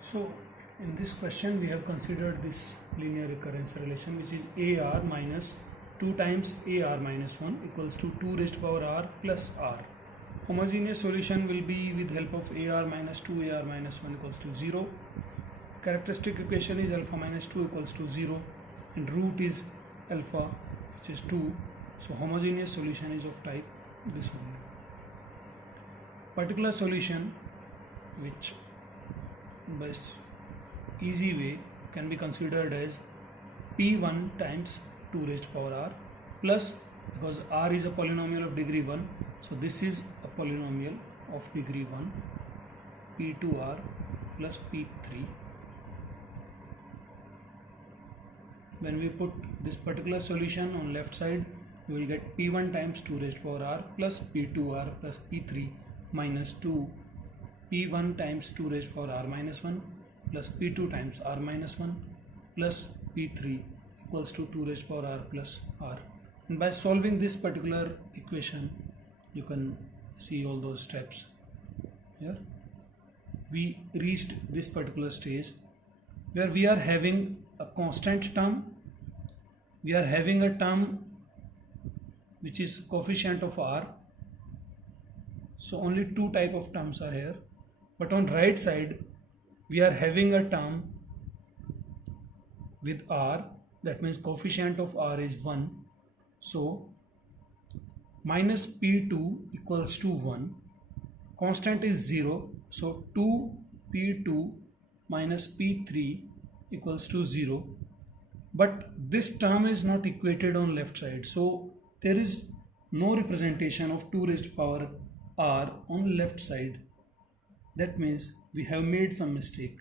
So in this question we have considered this linear recurrence relation, which is AR minus 2 times AR minus 1 equals to 2 raised to power R plus R. Homogeneous solution will be with help of AR minus 2 AR minus 1 equals to 0. Characteristic equation is alpha minus 2 equals to 0 and root is alpha, which is 2. So homogeneous solution is of type this only. Particular solution, which by easy way can be considered as P1 times 2 raised to power R plus, because R is a polynomial of degree 1, so this is a polynomial of degree 1, P2R plus P3. When we put this particular solution on left side, we will get P1 times 2 raised to power R plus P2R plus P3 minus 2 P1 times 2 raised to power R minus 1 plus P2 times R minus 1 plus P3 equals to 2 raised to power R plus R. And by solving this particular equation, you can see all those steps here. We reached this particular stage where we are having a constant term, we are having a term which is coefficient of R. So only two type of terms are here. But on right side, we are having a term with R, that means coefficient of R is 1. So minus P2 equals to 1. Constant is 0. So 2P2 minus P3 equals to 0. But this term is not equated on left side. So there is no representation of 2 raised to power R on left side. That means we have made some mistake.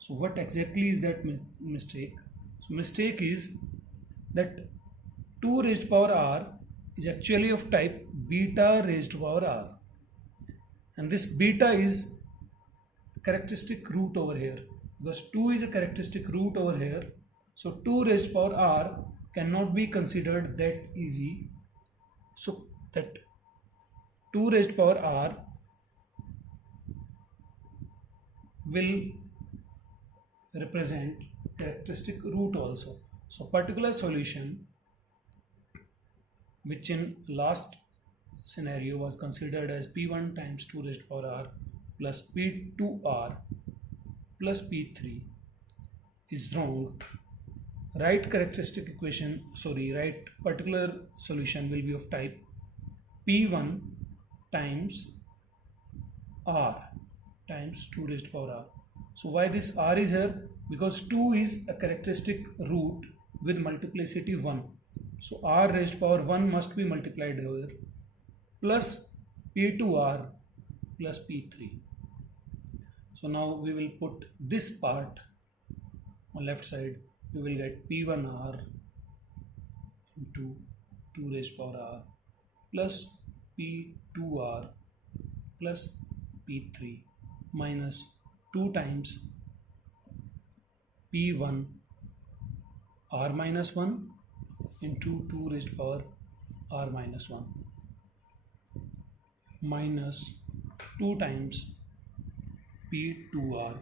So what exactly is that mistake? So mistake is that 2 raised to power R is actually of type beta raised to power R. And this beta is characteristic root over here. Because 2 is a characteristic root over here. So 2 raised to power R cannot be considered that easy. So that 2 raised to power R will represent characteristic root also. So particular solution, which in last scenario was considered as P1 times 2 raised to power R plus P2R plus P3, is wrong. Right characteristic equation, right particular solution will be of type P1 times R times 2 raised to power R. So why this R is here? Because 2 is a characteristic root with multiplicity 1. So R raised to power 1 must be multiplied here plus P2R plus P3. So now we will put this part on left side. We will get P1R into 2 raised to power R plus P2R plus P3 minus 2 times P1 R minus 1 into 2 raised to power R minus 1 minus 2 times P2R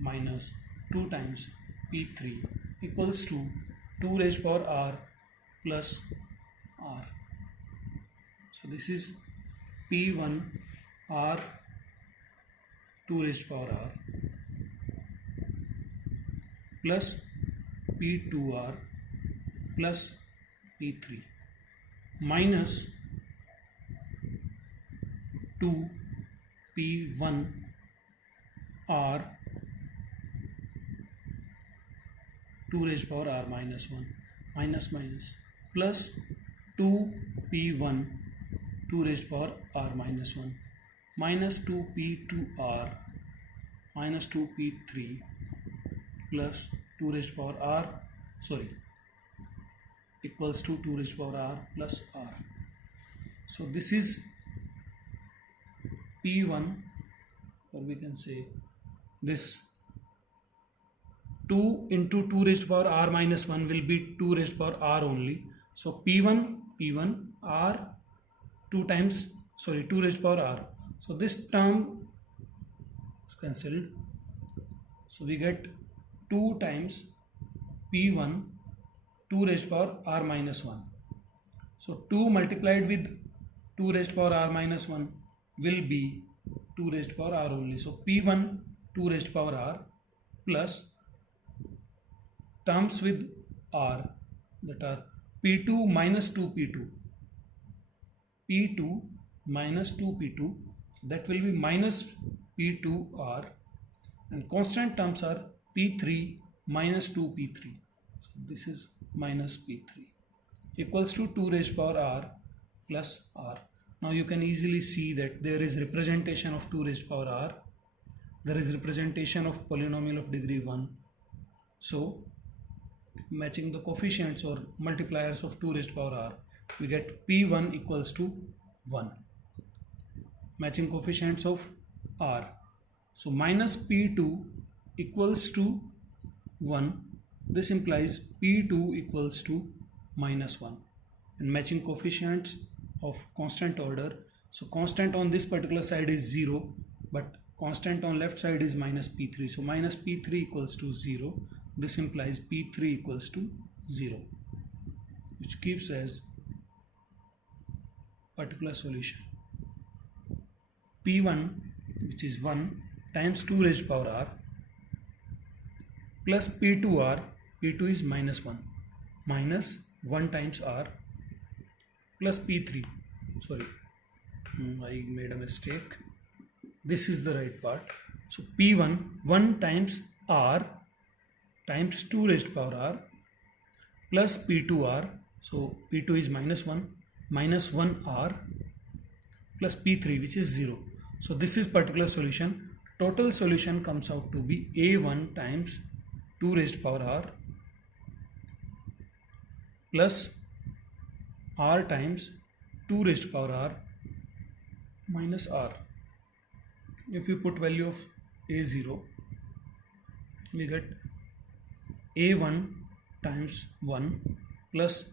minus 2 times P3 equals to 2 raised to power R plus R. So this is P1 R 2 raised to power R plus P2R plus P3 minus 2 P1 R 2 raised to power R minus 1 minus plus 2 P1 2 raised to power R minus 1 minus 2 P2R minus 2 P3 plus 2 raised to power R equals to 2 raised to power R plus R. So this is P1, or we can say this 2 into 2 raised to power R minus 1 will be 2 raised to power R only. So P1 R 2 raised to power R. So this term is cancelled. So we get 2 times p1 2 raised to power r minus 1. So 2 multiplied with 2 raised to power r minus 1 will be 2 raised to power r only. So p1 2 raised to power r plus terms with r that are p2 minus 2p2, p2 minus 2p2, so that will be minus p2r, and constant terms are p3 minus 2p3, so this is minus p3 equals to 2 raised to power r plus r. Now you can easily see that there is representation of 2 raised to power r, there is representation of polynomial of degree 1. So matching the coefficients or multipliers of 2 raised to power r, we get p1 equals to 1. Matching coefficients of r, so minus p2 equals to 1, this implies p2 equals to minus 1. And matching coefficients of constant order, so constant on this particular side is 0, but constant on left side is minus p3, so minus p3 equals to 0, this implies p3 equals to 0, which gives us particular solution. p1, which is 1 times 2 raised to power r plus p2r, p2 is minus 1, minus 1 times r plus p3, sorry, I made a mistake, this is the right part. So p1 1 times r times 2 raised to power r plus p2r, so p2 is minus 1, minus 1r plus p3, which is 0. So this is particular solution. Total solution comes out to be a1 times 2 raised to power r plus r times 2 raised to power r minus r. If you put value of a0, we get a1 times 1 plus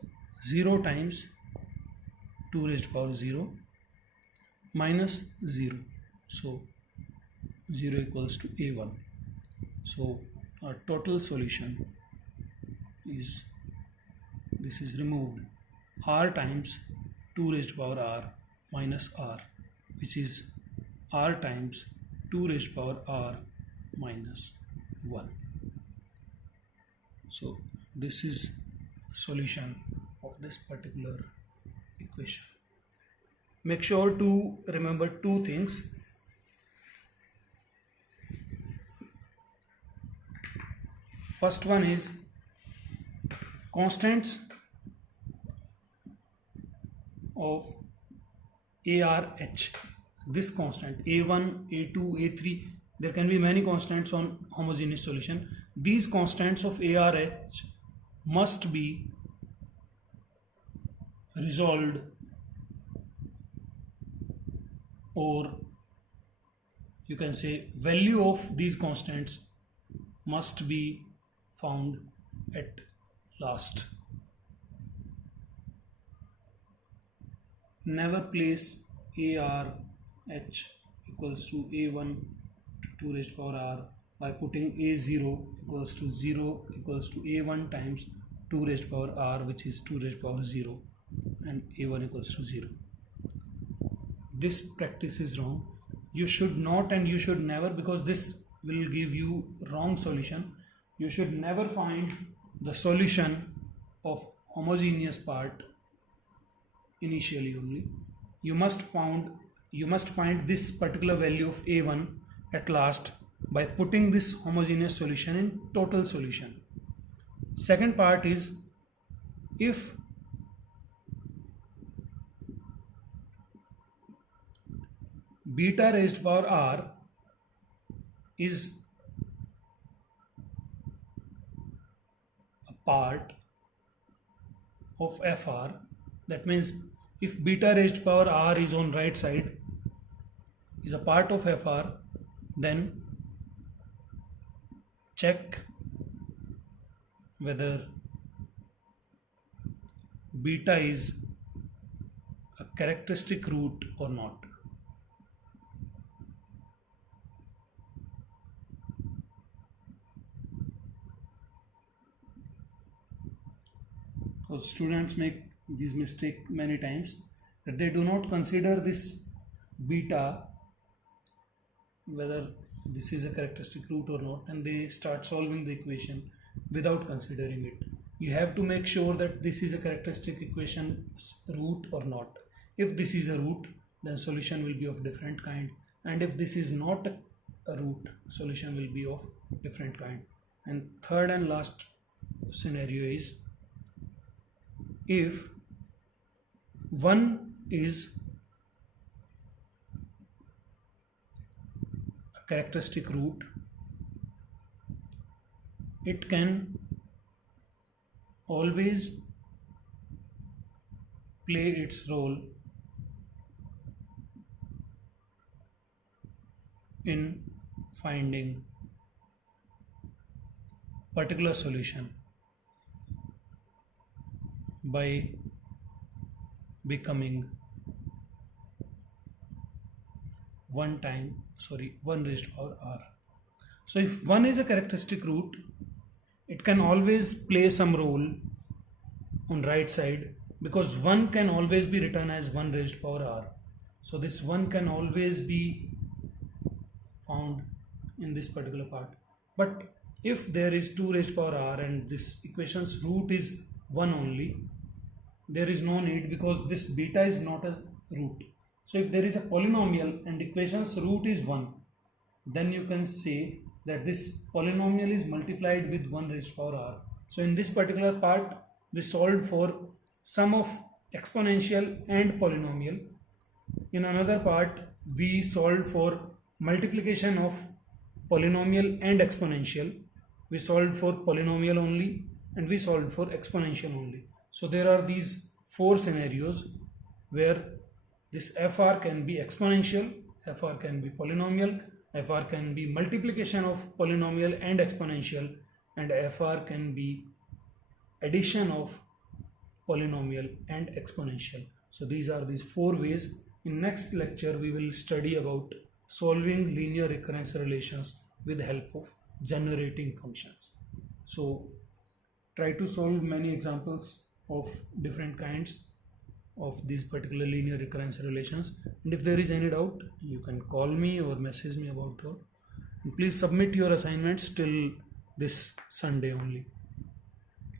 0 times 2 raised to power 0 minus 0, so 0 equals to a1. So our total solution is, this is removed, r times 2 raised to power r minus r, which is r times 2 raised to power r minus 1. So this is solution of this particular equation. Make sure to remember two things. First one is constants of ARH. This constant A1, A2, A3, there can be many constants on homogeneous solution. These constants of ARH must be resolved, or you can say value of these constants must be found at last. Never place ARH equals to A1 to 2 raised to power r by putting A0 equals to 0 equals to A1 times 2 raised to power r, which is 2 raised to power 0, and A1 equals to 0. This practice is wrong. You should not and you should never, because this will give you wrong solution. You should never find the solution of homogeneous part initially only. You must find this particular value of A1 at last by putting this homogeneous solution in total solution. Second part is, if beta raised to power r is a part of fr, that means if beta raised to power r is on right side, is a part of fr, then check whether beta is a characteristic root or not. because students make this mistake many times, that they do not consider this beta, whether this is a characteristic root or not, and they start solving the equation without considering it. You have to make sure that this is a characteristic equation root or not. If this is a root, then solution will be of different kind, and if this is not a root, solution will be of different kind. And third and last scenario is if 1 is a characteristic root, it can always play its role in finding particular solution by becoming 1 raised to power r. So if 1 is a characteristic root, it can always play some role on right side, because 1 can always be written as 1 raised to power r. So this 1 can always be found in this particular part. But if there is 2 raised to power r and this equation's root is 1 only, there is no need, because this beta is not a root. So if there is a polynomial and equation's root is 1, then you can say that this polynomial is multiplied with 1 raised to power r. So in this particular part, we solved for sum of exponential and polynomial. In another part, we solved for multiplication of polynomial and exponential. We solved for polynomial only, and we solved for exponential only. So there are these 4 scenarios where this fr can be exponential, fr can be polynomial, fr can be multiplication of polynomial and exponential, and fr can be addition of polynomial and exponential. So these are these 4 ways. In next lecture, we will study about solving linear recurrence relations with the help of generating functions. So try to solve many examples of different kinds of these particular linear recurrence relations, and if there is any doubt, you can call me or message me about that. And please submit your assignments till this Sunday only.